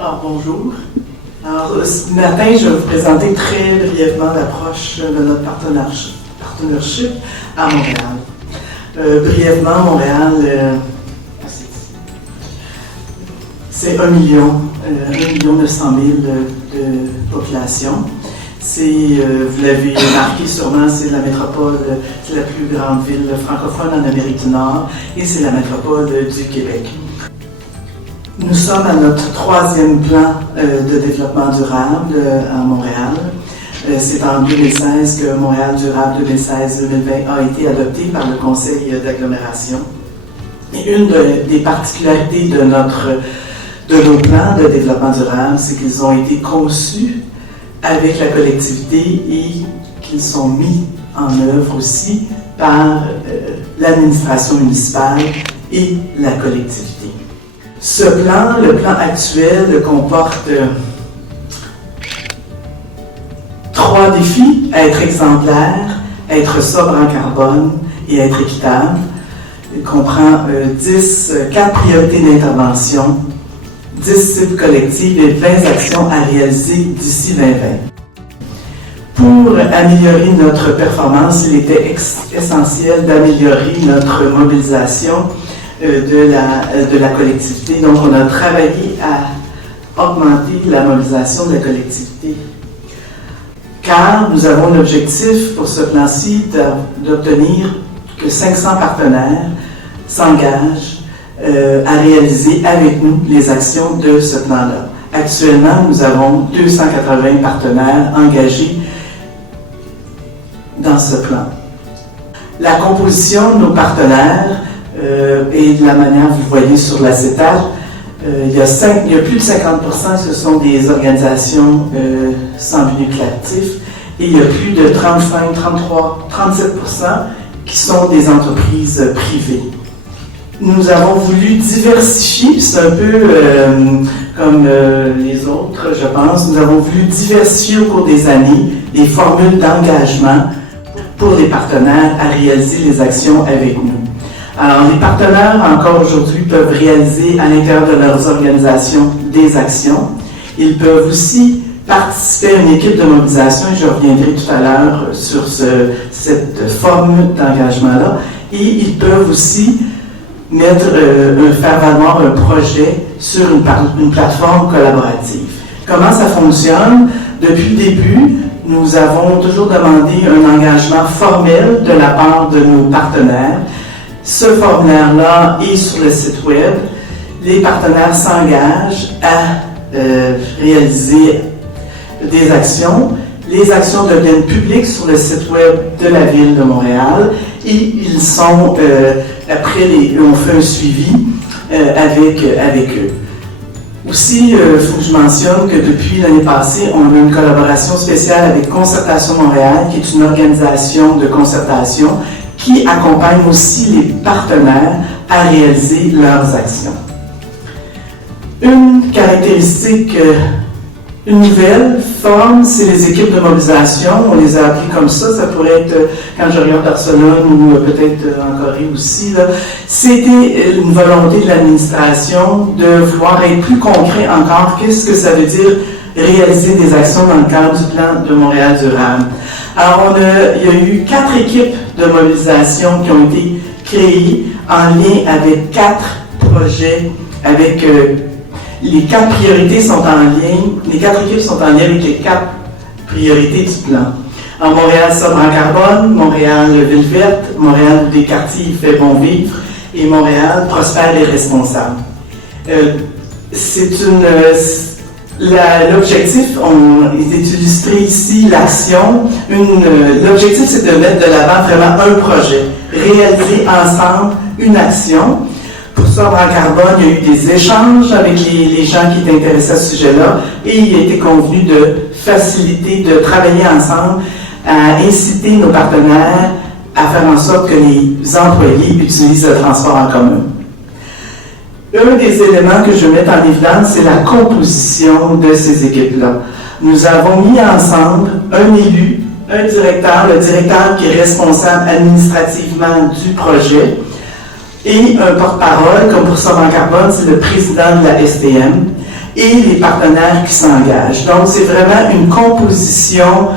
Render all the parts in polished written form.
Alors, bonjour. Alors, ce matin, je vais vous présenter très brièvement l'approche de notre partnership à Montréal. Brièvement, Montréal, c'est 1 900 000 de population. Vous l'avez remarqué sûrement, c'est la métropole, c'est la plus grande ville francophone en Amérique du Nord et c'est la métropole du Québec. Nous sommes à notre 3e plan de développement durable à Montréal. C'est en 2016 que Montréal durable 2016-2020 a été adopté par le Conseil d'agglomération. Et une des particularités de nos plans de développement durable, c'est qu'ils ont été conçus avec la collectivité et qu'ils sont mis en œuvre aussi par l'administration municipale et la collectivité. Ce plan, le plan actuel, comporte 3 défis: être exemplaire, être sobre en carbone et être équitable. Il comprend 4 priorités d'intervention, 10 cibles collectives et 20 actions à réaliser d'ici 2020. Pour améliorer notre performance, il était essentiel d'améliorer notre mobilisation de la collectivité. Donc, on a travaillé à augmenter la mobilisation de la collectivité. Car nous avons l'objectif pour ce plan-ci d'obtenir que 500 partenaires s'engagent à réaliser avec nous les actions de ce plan-là. Actuellement, nous avons 280 partenaires engagés dans ce plan. La composition de nos partenaires et de la manière que vous voyez sur l'acétate, il y a plus de 50%, ce sont des organisations sans but lucratif, et il y a plus de 35, 33, 37% qui sont des entreprises privées. Nous avons voulu diversifier, c'est un peu comme les autres, je pense, nous avons voulu diversifier au cours des années les formules d'engagement pour les partenaires à réaliser les actions avec nous. Alors, les partenaires, encore aujourd'hui, peuvent réaliser à l'intérieur de leurs organisations des actions. Ils peuvent aussi participer à une équipe de mobilisation, et je reviendrai tout à l'heure sur cette forme d'engagement-là. Et ils peuvent aussi faire valoir un projet sur une plateforme collaborative. Comment ça fonctionne? Depuis le début, nous avons toujours demandé un engagement formel de la part de nos partenaires. Ce formulaire-là est sur le site web. Les partenaires s'engagent à réaliser des actions. Les actions deviennent publiques sur le site web de la Ville de Montréal et ils sont, on fait un suivi avec eux. Aussi, il faut que je mentionne que depuis l'année passée, on a une collaboration spéciale avec Concertation Montréal, qui est une organisation de concertation qui accompagne aussi les partenaires à réaliser leurs actions. Une caractéristique, une nouvelle forme, c'est les équipes de mobilisation. On les a appelées comme ça. Ça pourrait être, quand je regarde Barcelone ou peut-être en Corée aussi, c'était une volonté de l'administration de vouloir être plus concret encore. Qu'est-ce que ça veut dire réaliser des actions dans le cadre du plan de Montréal durable? Alors, il y a eu 4 équipes de mobilisation qui ont été créées en lien avec 4 projets, avec les 4 priorités sont en lien, les 4 équipes sont en lien avec les 4 priorités du plan. En Montréal sobre en carbone, Montréal ville verte, Montréal où des quartiers il fait bon vivre, et Montréal prospère et responsable. L'objectif, il est illustré ici, l'action. L'objectif, c'est de mettre de l'avant vraiment un projet, réaliser ensemble une action. Pour Sobre en carbone, il y a eu des échanges avec les gens qui étaient intéressés à ce sujet-là et il a été convenu de faciliter, de travailler ensemble, à inciter nos partenaires à faire en sorte que les employés utilisent le transport en commun. Un des éléments que je vais mettre en évidence, c'est la composition de ces équipes-là. Nous avons mis ensemble un élu, un directeur, le directeur qui est responsable administrativement du projet, et un porte-parole, comme pour Sobre en carbone, c'est le président de la STM. et les partenaires qui s'engagent. Donc, c'est vraiment une composition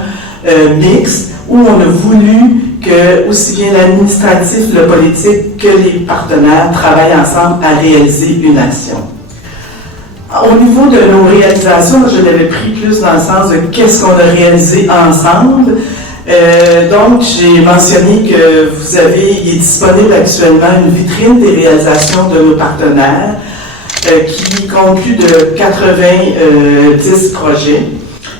mixte où on a voulu que aussi bien l'administratif, le politique que les partenaires travaillent ensemble à réaliser une action. Au niveau de nos réalisations, je l'avais pris plus dans le sens de qu'est-ce qu'on a réalisé ensemble. Donc, j'ai mentionné que il est disponible actuellement une vitrine des réalisations de nos partenaires qui compte plus de 90 projets.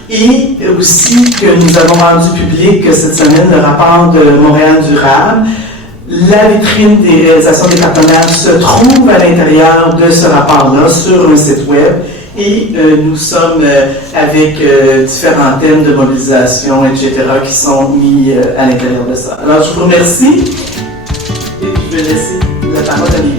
Et aussi que nous avons rendu public cette semaine le rapport de Montréal Durable. La vitrine des réalisations des partenaires se trouve à l'intérieur de ce rapport-là sur un site web et nous sommes avec différents thèmes de mobilisation, etc., qui sont mis à l'intérieur de ça. Alors, je vous remercie et je vais laisser la parole à mes